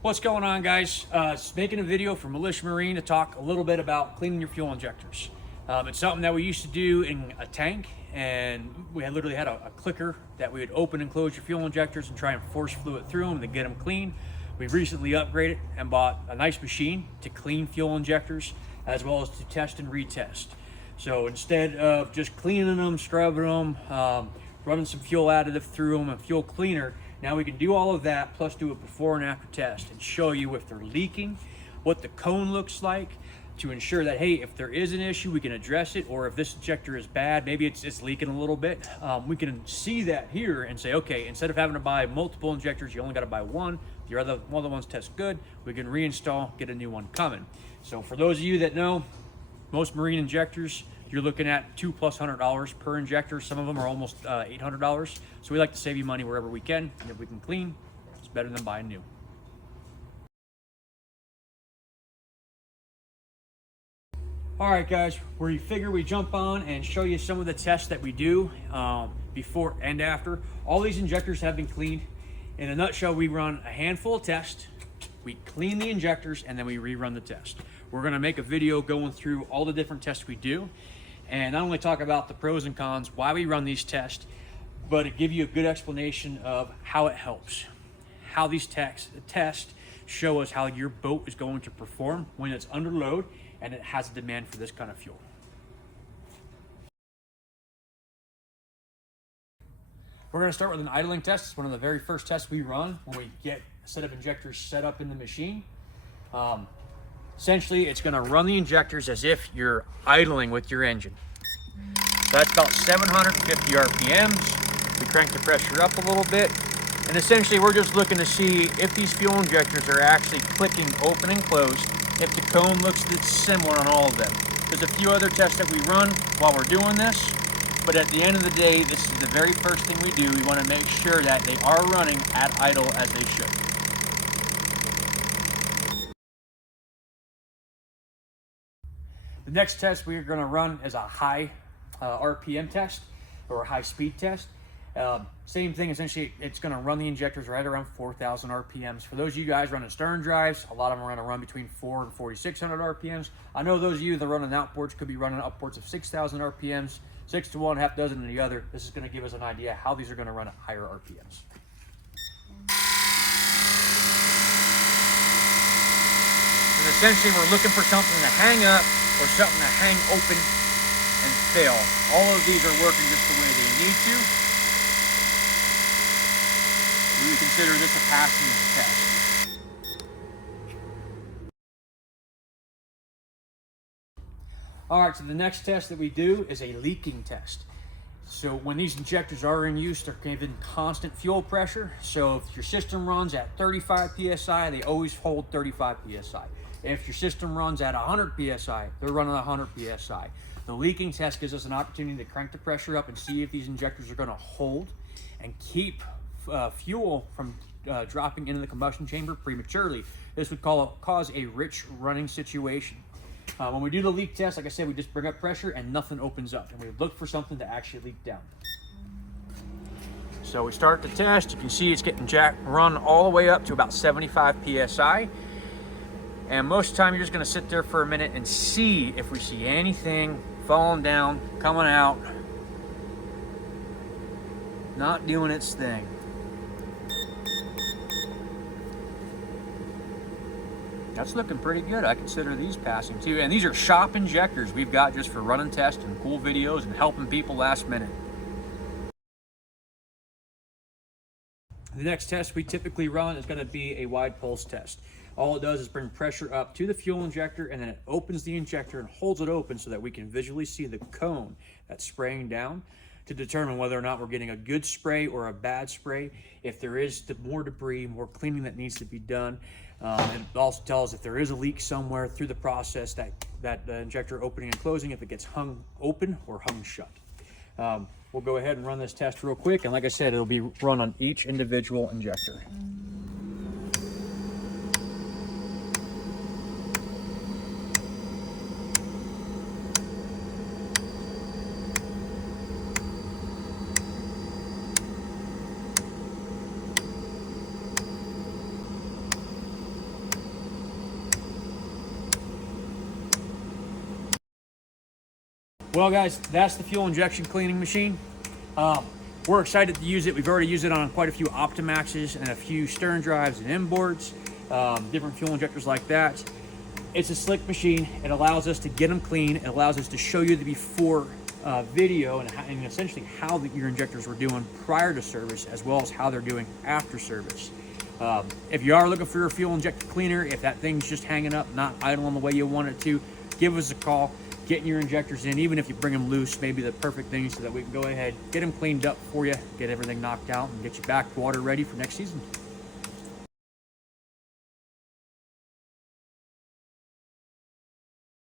What's going on, guys? Just making a video for Milicia Marine to talk a little bit about cleaning your fuel injectors. It's something that we used to do in a tank, and we literally had a clicker that we would open and close your fuel injectors and try and force fluid through them to get them clean. We've recently upgraded and bought a nice machine to clean fuel injectors as well as to test and retest. So instead of just cleaning them, scrubbing them, running some fuel additive through them and fuel cleaner, now we can do all of that plus do a before and after test and show you if they're leaking, what the cone looks like, to ensure that, hey, if there is an issue, we can address it, or if this injector is bad, maybe it's leaking a little bit, we can see that here and say, okay, instead of having to buy multiple injectors, you only got to buy one. If your other ones test good, we can reinstall, get a new one coming. So for those of you that know, most marine injectors, you're looking at $200+ per injector. Some of them are almost $800. So we like to save you money wherever we can. And if we can clean, it's better than buying new. All right, guys, we figure we jump on and show you some of the tests that we do before and after. All these injectors have been cleaned. In a nutshell, we run a handful of tests, we clean the injectors, and then we rerun the test. We're gonna make a video going through all the different tests we do, and not only talk about the pros and cons, why we run these tests, but to give you a good explanation of how it helps. How these tests show us how your boat is going to perform when it's under load and it has a demand for this kind of fuel. We're going to start with an idling test. It's one of the very first tests we run when we get a set of injectors set up in the machine. Essentially, it's going to run the injectors as if you're idling with your engine. So that's about 750 RPMs. We crank the pressure up a little bit. And essentially, we're just looking to see if these fuel injectors are actually clicking open and closed, if the cone looks similar on all of them. There's a few other tests that we run while we're doing this. But at the end of the day, this is the very first thing we do. We want to make sure that they are running at idle as they should. The next test we're going to run is a high RPM test or a high speed test. Same thing, essentially, it's going to run the injectors right around 4,000 RPMs. For those of you guys running stern drives, a lot of them are going to run between 4 and 4,600 RPMs. I know those of you that are running outboards could be running upwards of 6,000 RPMs. 6 to 1, half dozen to the other. This is going to give us an idea how these are going to run at higher RPMs. And essentially, we're looking for something to hang up or something to hang open and fail. All of these are working just the way they need to. We would consider this a passing test. All right, so the next test that we do is a leaking test. So when these injectors are in use, they're given constant fuel pressure. So if your system runs at 35 PSI, they always hold 35 PSI. If your system runs at 100 PSI, they're running 100 PSI. The leaking test gives us an opportunity to crank the pressure up and see if these injectors are gonna hold and keep fuel from dropping into the combustion chamber prematurely. This would cause a rich running situation. When we do the leak test, like I said, we just bring up pressure and nothing opens up, and we look for something to actually leak down. So we start the test. You can see it's getting run all the way up to about 75 PSI. And most of the time you're just gonna sit there for a minute and see if we see anything falling down, coming out, not doing its thing. That's looking pretty good. I consider these passing too. And these are shop injectors we've got just for running tests and cool videos and helping people last minute. The next test we typically run is going to be a wide pulse test. All it does is bring pressure up to the fuel injector, and then it opens the injector and holds it open so that we can visually see the cone that's spraying down to determine whether or not we're getting a good spray or a bad spray. If there is more debris, more cleaning that needs to be done. And it also tells if there is a leak somewhere through the process that the injector opening and closing, if it gets hung open or hung shut. We'll go ahead and run this test real quick, and like I said, it'll be run on each individual injector. Well, guys, that's the fuel injection cleaning machine. We're excited to use it. We've already used it on quite a few Optimaxes and a few stern drives and inboards, different fuel injectors like that. It's a slick machine. It allows us to get them clean. It allows us to show you the before video and essentially how your injectors were doing prior to service, as well as how they're doing after service. If you are looking for your fuel injector cleaner, if that thing's just hanging up, not idling the way you want it to, give us a call. Getting your injectors in, even if you bring them loose, maybe the perfect thing so that we can go ahead, get them cleaned up for you, get everything knocked out, and get you back water ready for next season.